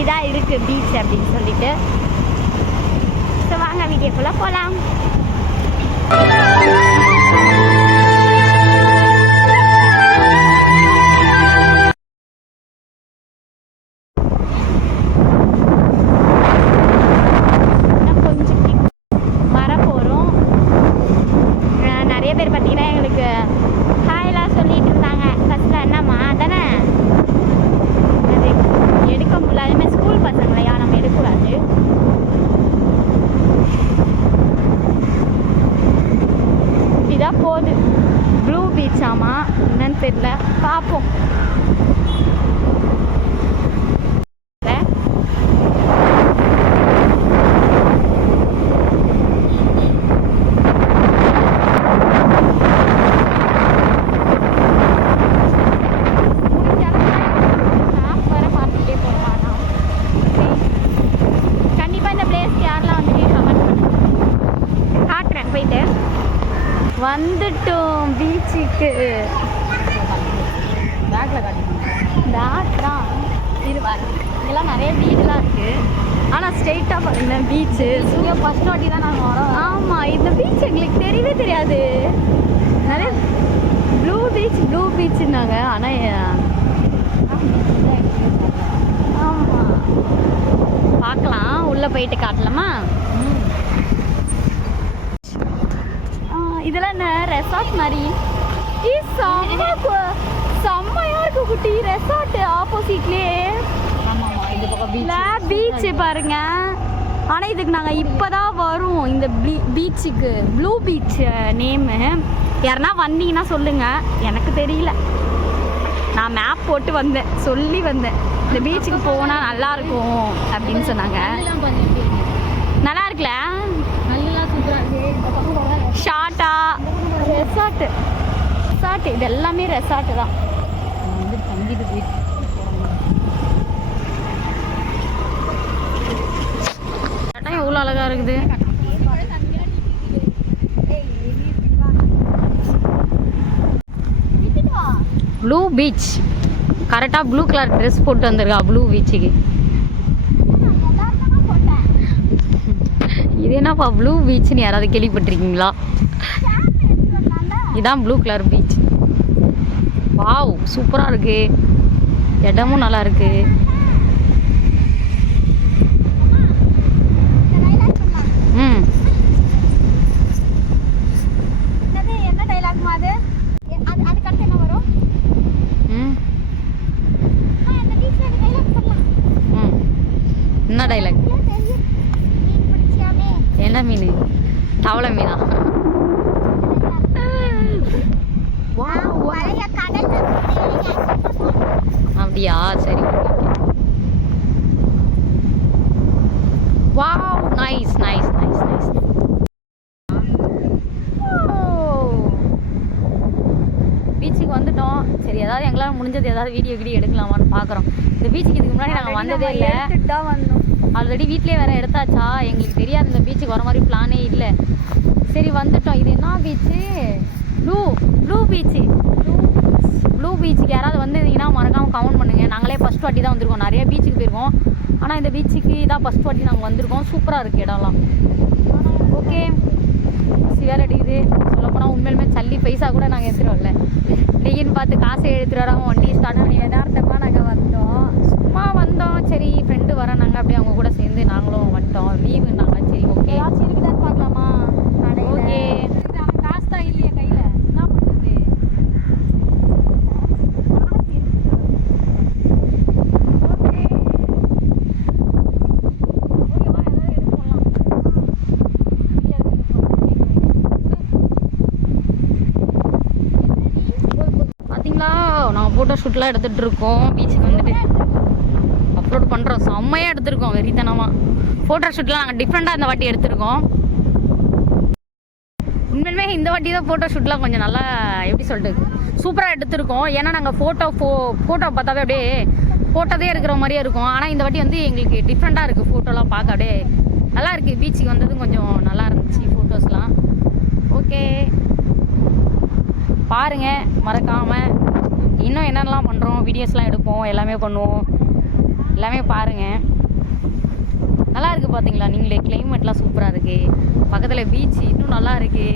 இப்படி இருக்கு பீச் அப்படின்னு சொல்லிட்டு. ஸோ வாங்க வீடியோக்குள்ளே போகலாம் போகுது ப்ளூ பீச் ஆமா? என்னன்னு தெரியல. பார்ப்போம் இல்ல? முடிஞ்ச அளவுக்கு map வர பார்த்துட்டே போகலாம் நான். கண்டிப்பா இந்த பிளேஸ்க்கு யாரெல்லாம் வந்துட்டு கமெண்ட் பண்ணுங்க காட்டுறேன் போயிட்டு வந்துட்டோம் பீச்சுக்கு பேக்கில் இது பாருங்க இங்கெல்லாம் நிறைய வீடுலாம் இருக்கு. ஆனால் ஸ்ட்ரெயிட்டாக பாருங்க பீச்சு இங்கே ஃபஸ்ட் வாட்டி தான் நாங்கள் வரோம். ஆமாம் இந்த பீச் எங்களுக்கு தெரியவே தெரியாது. நிறைய ப்ளூ பீச் ப்ளூ பீச்சுன்னாங்க ஆனால் ஆமாம் பார்க்கலாம். உள்ளே போயிட்டு காட்டலாமா? இதெல்லாம் என்ன ரெசார்ட் மாதிரி? செம்மையா இருக்கு குட்டி ரெசார்ட் ஆப்போசிட்லயே பீச் பாருங்க ஆனா இதுக்கு நாங்க இப்பதான் வரோம் இந்த பீச்சுக்கு ப்ளூ பீச் நேமு யாருன்னா வந்தீங்கன்னா சொல்லுங்க எனக்கு தெரியல நான் மேப் போட்டு வந்தேன் சொல்லி வந்தேன் இந்த பீச்சுக்கு போனா நல்லா இருக்கும் அப்படின்னு சொன்னாங்க நல்லா இருக்குல்ல ஷார்ட்டா ரெசார்ட் ரெசார்ட் இது எல்லாமே ரெசார்ட் தான். வந்து தங்கிட்டு போயிட்டு இடம் எவ்வளோ அழகா இருக்குது? ப்ளூ பீச் கரெக்டாக ப்ளூ கலர் ட்ரெஸ் போட்டு வந்திருக்கா ப்ளூ பீச்சுக்கு இது என்னப்பா ப்ளூ பீச்னு யாராவது கேள்விப்பட்டிருக்கீங்களா? இதான் ப்ளூ கலர் பீச் வாவ் சூப்பராக இருக்கு. இடமும் நல்லா இருக்குது ஏதாவது வீடியோ வீடியோ எடுக்கலாமான்னு பார்க்குறோம் இந்த பீச்சுக்கு இதுக்கு முன்னாடி நாங்கள் வந்ததே இல்லை. தான் வந்தோம். ஆல்ரெடி வீட்லயே வேற எடுத்தாச்சா? எங்களுக்கு தெரியாது இந்த பீச்சுக்கு வர மாதிரி பிளானே இல்லை. சரி வந்துட்டோம். இது என்ன beach blue blue beach blue பீச்சுக்கு யாராவது வந்திருந்தீங்கன்னா மறக்காம கவுண்ட் பண்ணுங்க. நாங்களே ஃபர்ஸ்ட் வாட்டி தான் வந்திருக்கோம். நிறைய பீச்சுக்கு போயிருக்கோம். ஆனால் இந்த பீச்சுக்கு இதான் ஃபர்ஸ்ட் வாட்டி நாங்கள் வந்திருக்கோம். சூப்பராக இருக்குது இடம்லாம். ஓகே வேற அடிக்குது. சொல்லப்போனால் உண்மையிலுமே சல்லி பைசா கூட நாங்கள் எடுத்துகிட்டு வரல பார்த்து காசை எடுத்துகிட்டு வரோம் வண்டி ஸ்டார்ட் பண்ணி யதார்த்தமாக நாங்கள் வந்தோம். சும்மா வந்தோம். சரி ஃப்ரெண்டு வரானாங்க அப்படியே அவங்க கூட சேர்ந்து நாங்களும் வந்துட்டோம். லீவு சரி ஓகே ஏதாச்சும் இருக்குதான்னு பார்க்கலாமா ஓகே காசு தான் இல்லையா கையில் என்ன பண்ணுறது பார்த்தீங்களா நாங்கள் ஃபோட்டோ ஷூட்லாம் எடுத்துகிட்டு இருக்கோம் பீச்சுக்கு வந்துட்டு அப்லோட் பண்ணுறோம் செம்மையாக எடுத்திருக்கோம் வெறித்தனமாக ஃபோட்டோ ஷூட்லாம் நாங்கள் டிஃப்ரெண்ட்டாக இந்த வாட்டி எடுத்திருக்கோம். உண்மையுமே இந்த வாட்டி தான் ஃபோட்டோ ஷூட்லாம் கொஞ்சம் நல்லா எப்படி சொல்லிட்டு சூப்பராக எடுத்திருக்கோம். ஏன்னா நாங்கள் ஃபோட்டோ ஃபோ ஃபோட்டோ பார்த்தாவே அப்படியே ஃபோட்டோதே இருக்கிற மாதிரியே இருக்கும். ஆனால் இந்த வாட்டி வந்து எங்களுக்கு டிஃப்ரெண்ட்டாக இருக்குது ஃபோட்டோலாம் பார்க்க. அப்படியே நல்லா இருக்குது பீச்சுக்கு வந்ததும் கொஞ்சம் நல்லா இருந்துச்சு ஃபோட்டோஸ்லாம் ஓகே பாருங்கள் மறக்காமல் இன்னும் என்னென்னலாம் பண்ணுறோம் வீடியோஸ்லாம் எடுப்போம். எல்லாமே பண்ணுவோம். எல்லாமே பாருங்கள் நல்லா இருக்குது பார்த்தீங்களா நீங்களே கிளைமேட்லாம் சூப்பராக இருக்குது பக்கத்தில் பீச் இன்னும் நல்லா இருக்குது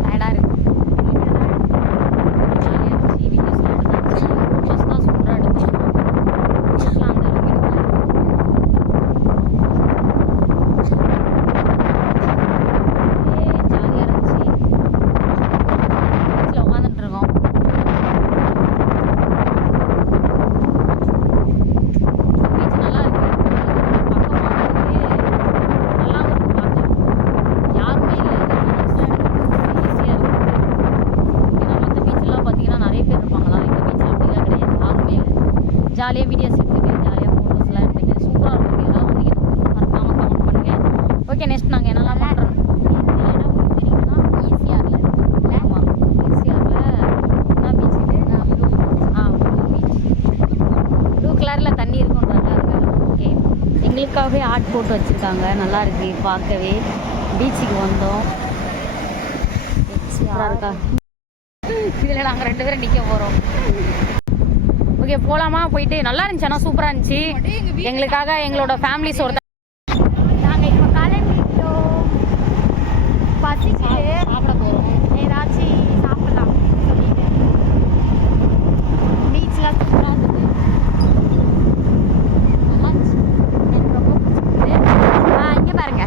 டயர்டா இருக்கு ஜாலியா இருந்துச்சு வீடியோஸ்லாம் எடுத்தாச்சு ஃபோட்டோஸ் தான் சூப்பரா எடுத்தோம் வீட்லாம் அந்த அளவுக்கு எடுக்கல. ஏய், ஜாலியா இருந்துச்சு பீச்சில் உட்காந்துட்டு இருக்கோம் பீச் நல்லா இருக்கு பக்கமாக இருக்கு நல்லா இருக்கு பார்க்க யாருமே இல்லை ஈஸியாக இருக்கு ஏன்னா மற்ற பீச்செல்லாம் பார்த்தீங்கன்னா நிறைய பேர் இருப்பாங்களா இந்த பீச்சில் அப்படிலாம் கிடையாது யாருமே இல்லை ஜாலியாக வீடியோஸ் எடுத்துட்டு ஜாலியாக ஃபோட்டோஸ்லாம் எடுத்துட்டு சூப்பராக இருக்கும் எல்லாம் வந்து மறக்காமல் கமெண்ட் பண்ணுங்கள் ஓகே நெக்ஸ்ட் நாங்கள் என்னெல்லாம் பண்ணுறோம் இடம் தெரியுங்கன்னா ஈஸியாரில் இருக்கு ஆமாம் ஈஸியாரில் என்ன பீச் இது ஆ ப்ளூ பீச் ப்ளூ கலரில் தண்ணி இருக்குன்றாங்க அதுக்காக ஓகே எங்களுக்காகவே ஆர்ட் போட்டு வச்சுருக்காங்க. நல்லா இருக்கு. பார்க்கவே. பீச்சுக்கு வந்தோம். இருக்கா? இதில் நாங்கள் ரெண்டு பேரும் நிற்க போகிறோம் ஓகே போகலாமா போயிட்டு நல்லா இருந்துச்சு. ஆனால் சூப்பராக இருந்துச்சு. எங்களுக்காக எங்களோட ஃபேமிலிஸ் ஒருத்தர் நாங்க இப்போ கிளம்பிட்டோம் பசிக்குது சாப்பிட போகிறோம் ஏதாச்சும் சாப்பிடலாம் சொல்லிட்டு பீச்லாம் சூப்பராக இருந்தது நல்லா இருந்துச்சு எனக்கு ரொம்ப பிடிச்சிருந்தது ஆ இங்கே பாருங்க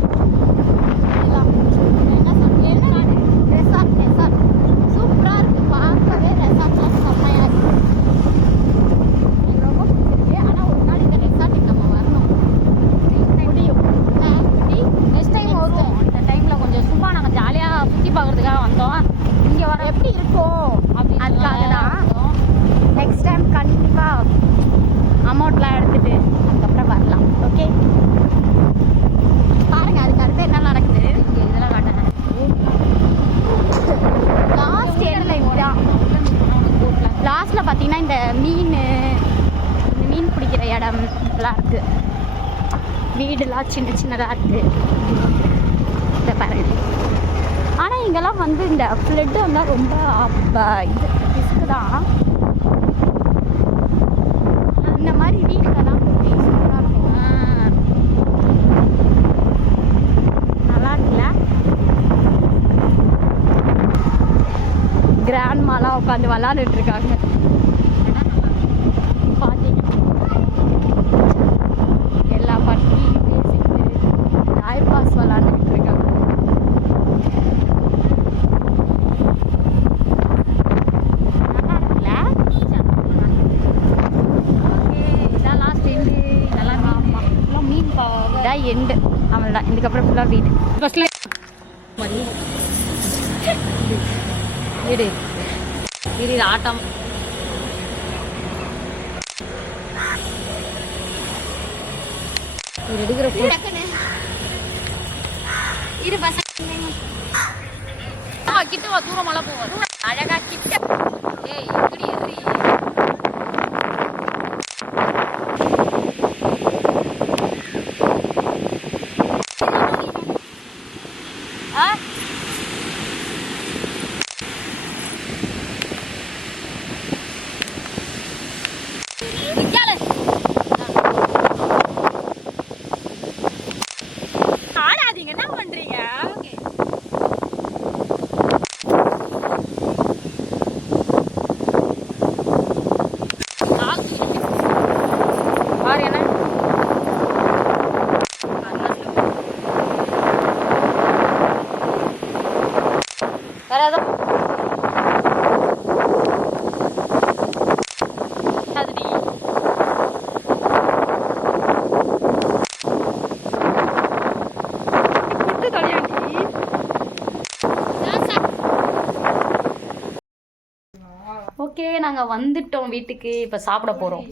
இதுதான். என்ன சொல்~ என்ன ரெசார்ட் ரெசார்ட் சூப்பராக இருக்கு பார்க்கவே ரெசார்ட்லாம் செம்மையாக இருக்கு எனக்கு ரொம்ப பிடிச்சிருக்கு ஆனால் ஒரு நாள் இந்த ரெசார்ட்டுக்கு நம்ம வரணும் முடியும் ஆ, நீ நெக்ஸ்ட் டைம் ஓகே அந்த டைமில் கொஞ்சம் சும்மா நாங்கள் ஜாலியாக சுற்றி பார்க்கறதுக்காக வந்தோம் இங்கே வர எப்படி இருக்கும் அப்படின்னு அதுக்காக தான் வந்தோம். நெக்ஸ்ட் டைம் கண்டிப்பாக அமௌண்ட்லாம் எடுத்துட்டு அதுக்கப்புறம் வரலாம் ஓகே பாருங்க அதுக்கு அடுத்து என்ன நடக்குது இங்க இதெல்லாம் காட்டுறேன் லாஸ்ட் எண்டில் இதுதான் லாஸ்ட்டில் பார்த்தீங்கன்னா இந்த மீன் இந்த மீன் பிடிக்கிற இடம் இதெல்லாம் இருக்கு வீடுலாம் சின்ன சின்னதாக இருக்கு இதை பாருங்க. ஆனால் இங்கெல்லாம் வந்து இந்த ஃப்ளட்டு வந்தால் ரொம்ப அப்ப- இது ரிஸ்க் தான். இந்த மாதிரி நல்லா இருக்குல்ல? கிராண்ட்மாலாம் உட்காந்து விளாண்டுட்டு இருக்காங்க பாத்தீங்க எல்லா பட்டியும் பேசிட்டு டைம் பாஸ் விளாண்டுட்டு இருக்காங்க நல்லா இருக்குல்ல இதான் last end. நல்லா ஆமா. எல்லாம் மீன் பா- இதான் அவ்வளோதான் இதுக்கப்புறம் ஃபுல்லாக வீடு. மணி வீடு. வீடு ஆட்டம். இது எடுக்கிற இரு பசங்க கிட்ட வா தூரமெல்லாம் அழகா வேற தொலையாண்டி ஓகே நாங்கள் வந்துட்டோம் வீட்டுக்கு. இப்போ சாப்பிட போகிறோம்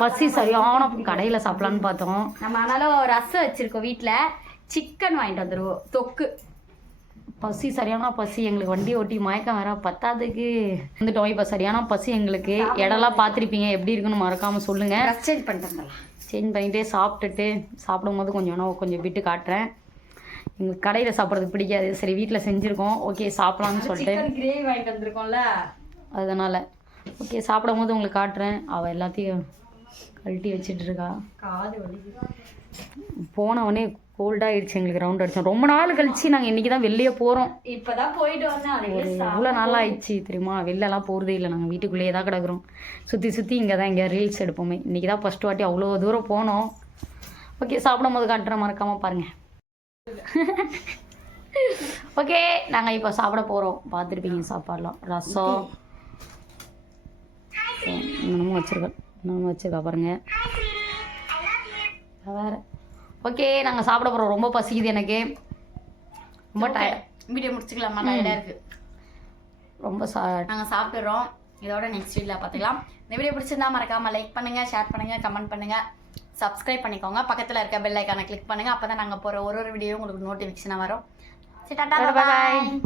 பசி சரியான கடையில் சாப்பிடலான்னு பார்த்தோம். நம்ம ஆனாலும் ரசம் வச்சிருக்கோம் வீட்ல. சிக்கன் வாங்கிட்டு வந்துருவோம். தொக்கு. பசி சரியான பசி எங்களுக்கு வண்டி ஓட்டி மயக்கம் வேற பத்தாதுக்கு. வந்துட்டோம். இப்போ சரியான பசி எங்களுக்கு. இடம்லாம் பார்த்துருப்பீங்க. எப்படி இருக்குன்னு மறக்காம சொல்லுங்க. ட்ரெஸ் சேஞ்ச் பண்ணிட்டு சேஞ்ச் பண்ணிட்டு சாப்பிட்டுட்டு சாப்பிடும்போது கொஞ்சம் உணவு கொஞ்சம் விட்டு காட்டுறேன். எங்களுக்கு கடையில் சாப்பிட்றது பிடிக்காது. சரி வீட்டில் செஞ்சுருக்கோம். ஓகே சாப்பிடலாம்னு சொல்லிட்டு. கிரேவி வாங்கிட்டு வந்திருக்கோம்ல. அதனால. ஓகே சாப்பிடும் போது உங்களுக்கு காட்டுறேன். அவள் எல்லாத்தையும் கழட்டி வச்சிட்டு இருக்கா. காது வலி போனவொடனே கோல்டாகிடுச்சு எங்களுக்கு ரவுண்ட் அடித்தோம் ரொம்ப நாள் கழிச்சு நாங்கள் இன்றைக்கி தான் வெளியே போகிறோம் இப்பதான் போயிட்டு வந்தேன். ஒரு அதுக்கு எவ்வளோ நாள் ஆயிடுச்சு தெரியுமா? வெளிலலாம் போகிறதே இல்லை. நாங்கள் வீட்டுக்குள்ளேயே தான் கிடக்குறோம். சுற்றி சுற்றி இங்கே தான் இங்கே ரீல்ஸ் எடுப்போமே. இன்றைக்கி தான் ஃபஸ்ட் வாட்டி அவ்வளோ தூரம் போனோம். ஓகே சாப்பிடும் போது காட்டுற மறக்காமல் பாருங்கள் ஓகே நாங்கள் இப்போ சாப்பிட போகிறோம் பார்த்துருப்பீங்க சாப்பாடலாம். ரசம். இன்னமும் வச்சுருக்கா இன்னமும் வச்சுருக்கா பாருங்க. வேறு. ஓகே நாங்கள் சாப்பிட போகிறோம் ரொம்ப பசிக்குது எனக்கு. ரொம்ப டயர்ட் வீடியோ முடிச்சுக்கலாமா? டயர்டா இருக்கு. ரொம்ப சா நாங்க சாப்பிடுறோம் இதோட நெக்ஸ்ட் வீடியோல பார்த்துக்கலாம். இந்த வீடியோ பிடிச்சிருந்தா மறக்காம லைக் பண்ணுங்க ஷேர் பண்ணுங்க கமெண்ட் பண்ணுங்க. சப்ஸ்கிரைப் பண்ணிக்கோங்க. பக்கத்துல இருக்க பெல் ஐக்கானை கிளிக் பண்ணுங்க. அப்பதான் நாங்க போற ஒரு ஒரு வீடியோ உங்களுக்கு நோட்டிஃபிகேஷனா வரும். சரி டாடா Bye bye. பாய்